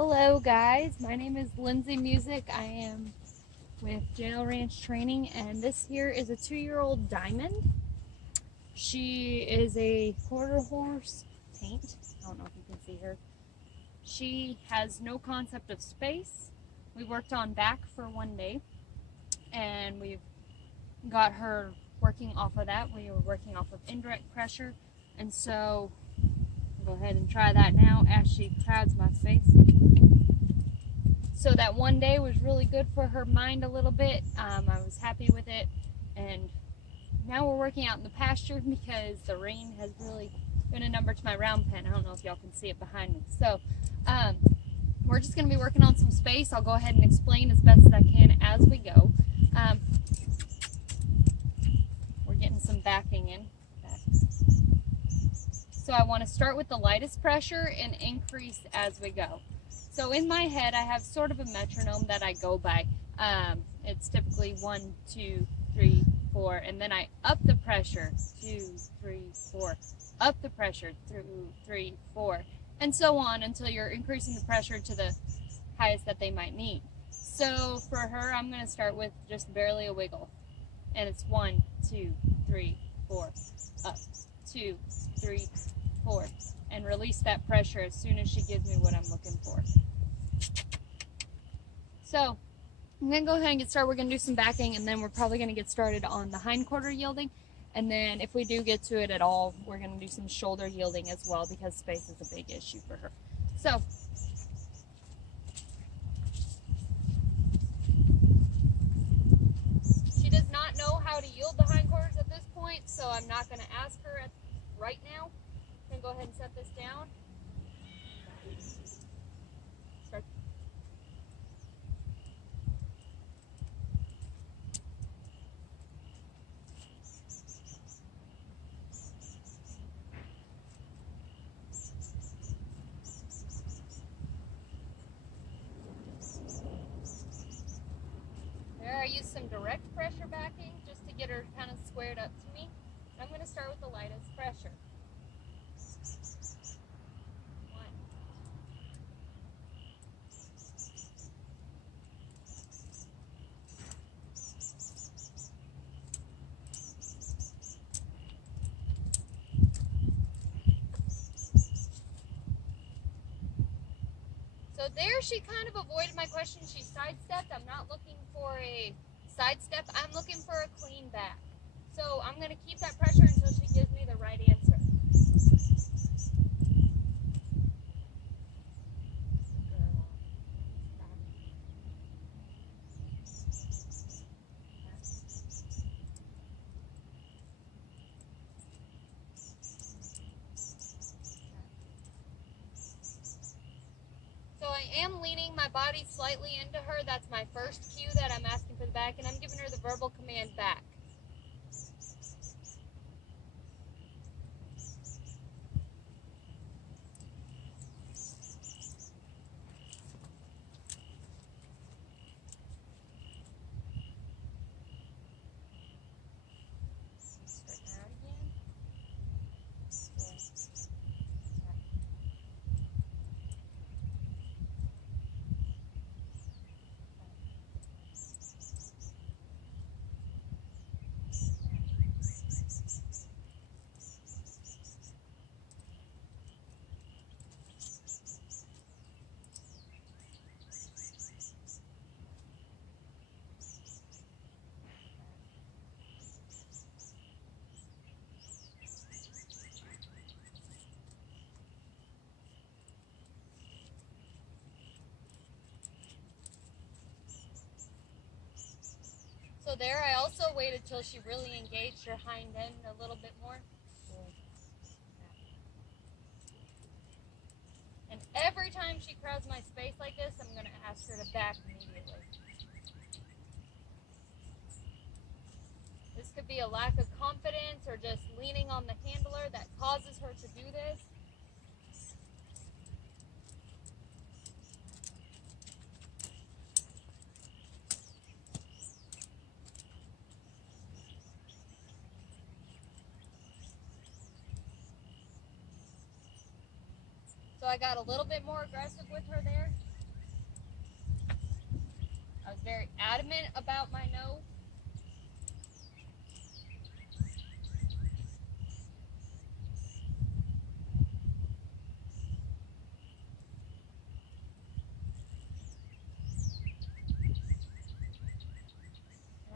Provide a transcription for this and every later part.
Hello guys, my name is Lindsay Music. I am with Jail Ranch Training, and this here is a 2-year-old Diamond. She is a quarter horse paint. I don't know if you can see her. She has no concept of space. We worked on back for one day, and we've got her working off of that. We were working off of indirect pressure, and so I'll go ahead and try that now as she crowds my space. So that one day was really good for her mind a little bit. I was happy with it, and now we're working out in the pasture because the rain has really been a number to my round pen. I don't know if y'all can see it behind me. So we're just going to be working on some space. I'll go ahead and explain as best as I can as we go. We're getting some backing in. So I want to start with the lightest pressure and increase as we go. So in my head, I have sort of a metronome that I go by. It's typically 1, 2, 3, 4, and then I up the pressure, 2, 3, 4, up the pressure, 2, 3, 4, and so on until you're increasing the pressure to the highest that they might need. So for her, I'm going to start with just barely a wiggle, and it's 1, 2, 3, 4, up, 2, 3, 4, and release that pressure as soon as she gives me what I'm looking for. So I'm going to go ahead and get started. We're going to do some backing, and then we're probably going to get started on the hindquarter yielding. And then if we do get to it at all, we're going to do some shoulder yielding as well, because space is a big issue for her. So she does not know how to yield the hindquarters at this point, so I'm not going to ask her right now. I'm going to go ahead and set this down. Start. There, I used some direct pressure backing just to get her kind of squared up to me. I'm going to start with the lightest pressure. 1. So there she kind of avoided my question. She sidestepped. I'm not looking for a sidestep. I'm looking for a clean back. So I'm going to keep that pressure until she gives me the right answer. So I am leaning my body slightly into her. That's my first cue that I'm asking for the back, and I'm giving her the verbal command back. Start out again. So there, I also waited till she really engaged her hind end a little bit more. And every time she crowds my space like this, I'm going to ask her to back immediately. This could be a lack of confidence or just leaning on the handler that causes her to do this. So I got a little bit more aggressive with her there. was very adamant about my no.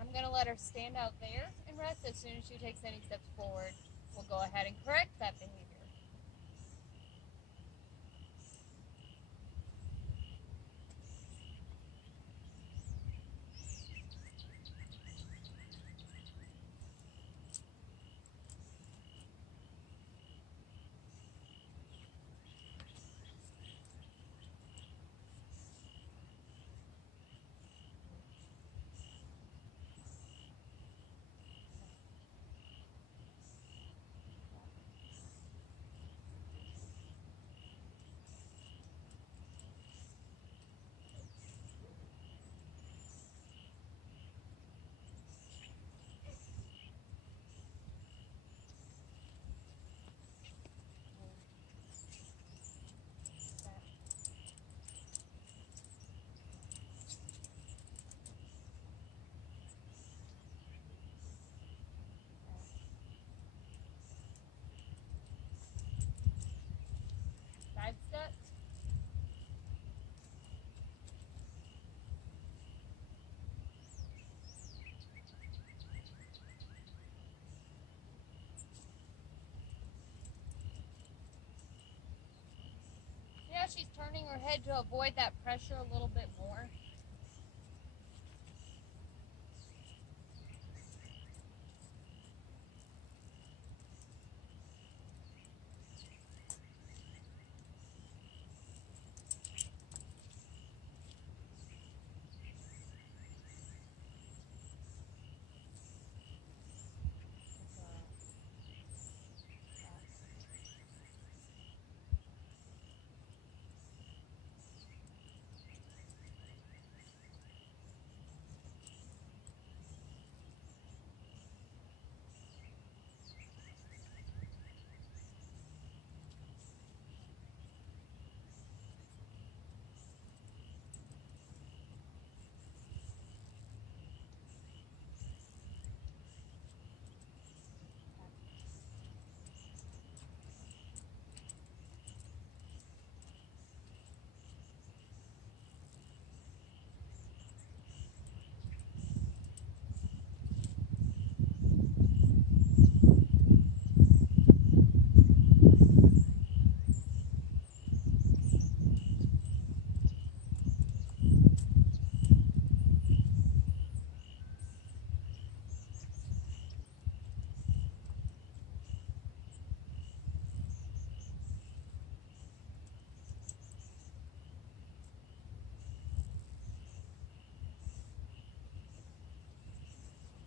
I'm going to let her stand out there and rest. As soon as she takes any steps forward, we'll go ahead and correct that behavior. Side step. Yeah, she's turning her head to avoid that pressure a little bit more.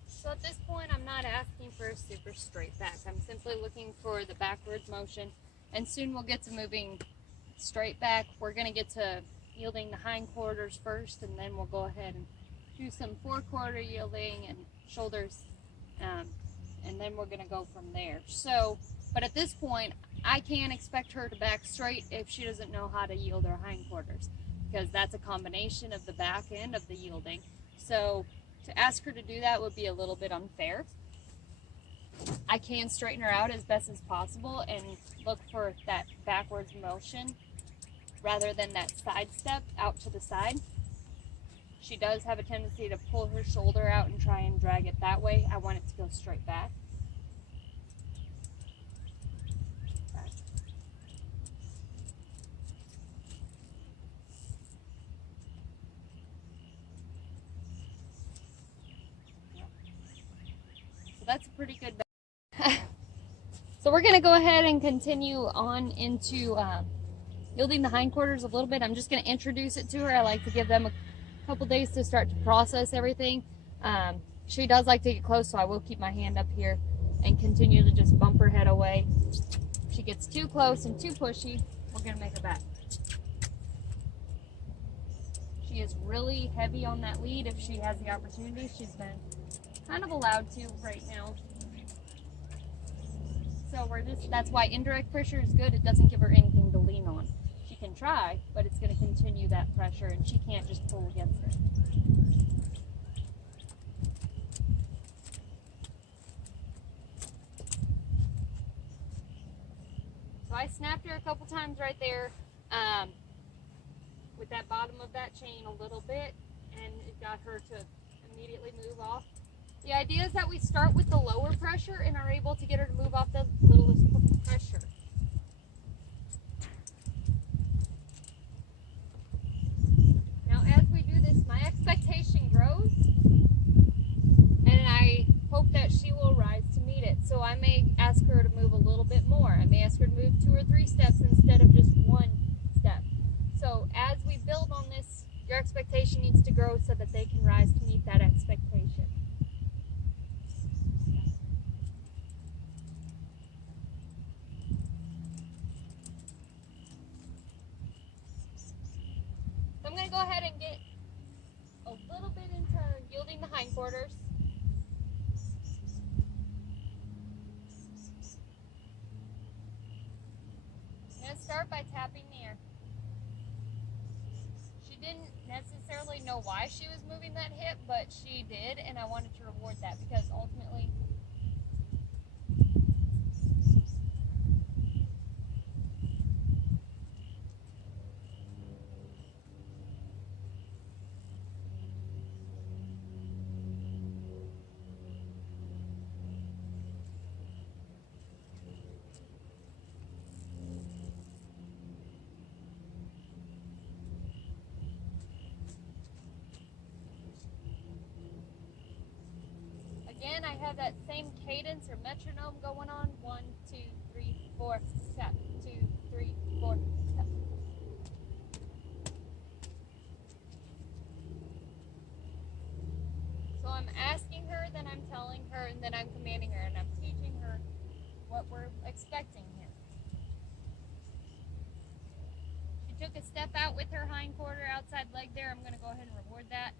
So at this point, I'm not asking for a super straight back. I'm simply looking for the backwards motion, and soon we'll get to moving straight back. We're going to get to yielding the hindquarters first, and then we'll go ahead and do some forequarter yielding and shoulders, and then we're going to go from there. So, but at this point, I can't expect her to back straight if she doesn't know how to yield her hindquarters, because that's a combination of the back end of the yielding. So to ask her to do that would be a little bit unfair. I can straighten her out as best as possible and look for that backwards motion rather than that side step out to the side. She does have a tendency to pull her shoulder out and try and drag it that way. I want it to go straight back. That's a pretty good So we're going to go ahead and continue on into yielding the hindquarters a little bit. I'm just going to introduce it to her. I like to give them a couple days to start to process everything. She does like to get close, so I will keep my hand up here and continue to just bump her head away. If she gets too close and too pushy, we're going to make her back. She is really heavy on that lead if she has the opportunity. She's been kind of allowed to right now. So that's why indirect pressure is good. It doesn't give her anything to lean on. She can try, but it's going to continue that pressure, and she can't just pull against it. So I snapped her a couple times right there with that bottom of that chain a little bit, and it got her to immediately move off. The idea is that we start with the lower pressure and are able to get her to move off the littlest pressure. Now as we do this, my expectation grows, and I hope that she will rise to meet it. So I may ask her to move a little bit more. I may ask her to move 2 or 3 steps instead of just 1 step. So as we build on this, your expectation needs to grow so that they can rise to meet that expectation. So I'm going to go ahead and get a little bit into yielding the hindquarters. I'm going to start by tapping the air. She didn't necessarily know why she was moving that hip, but she did, and I wanted to reward that because ultimately again, I have that same cadence or metronome going on. 1, 2, 3, 4, tap. 2, 3, 4, tap. So I'm asking her, then I'm telling her, and then I'm commanding her, and I'm teaching her what we're expecting here. She took a step out with her hind quarter outside leg there. I'm going to go ahead and reward that.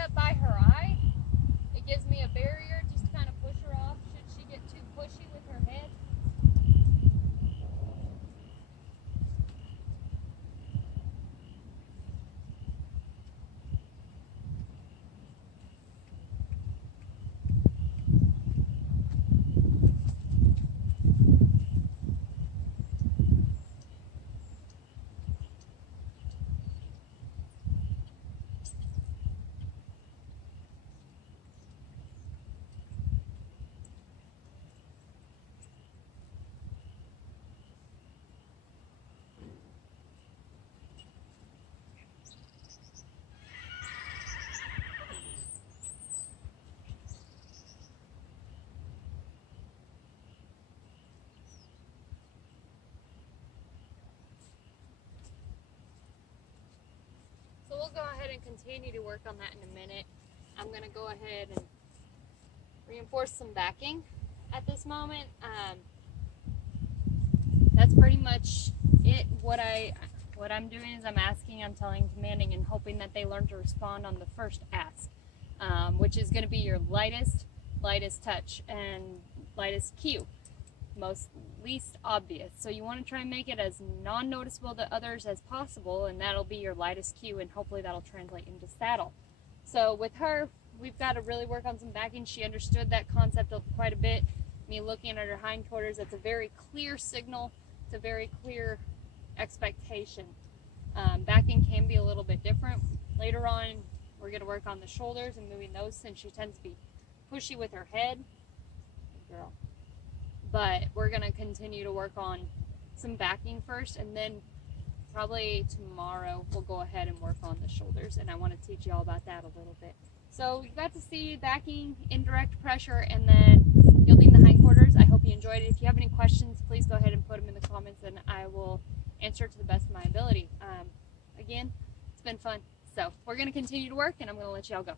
Up by her eye. It gives me a barrier just to kind of push her off should she get too pushy with her head. So we'll go ahead and continue to work on that in a minute. I'm going to go ahead and reinforce some backing at this moment. That's pretty much it. What I'm doing is I'm asking, I'm telling, commanding, and hoping that they learn to respond on the first ask, which is going to be your lightest touch and lightest cue, least obvious. So you want to try and make it as non-noticeable to others as possible, and that'll be your lightest cue, and hopefully that'll translate into saddle. So with her, we've got to really work on some backing. She understood that concept of quite a bit. Me looking at her hindquarters, that's a very clear signal. It's a very clear expectation. Backing can be a little bit different. Later on, we're going to work on the shoulders and moving those, since she tends to be pushy with her head. Good girl. But we're going to continue to work on some backing first, and then probably tomorrow we'll go ahead and work on the shoulders, and I want to teach you all about that a little bit. So you got to see backing, indirect pressure, and then yielding the hindquarters. I hope you enjoyed it. If you have any questions, please go ahead and put them in the comments, and I will answer capture it to the best of my ability. Again, it's been fun. So we're going to continue to work, and I'm going to let y'all go.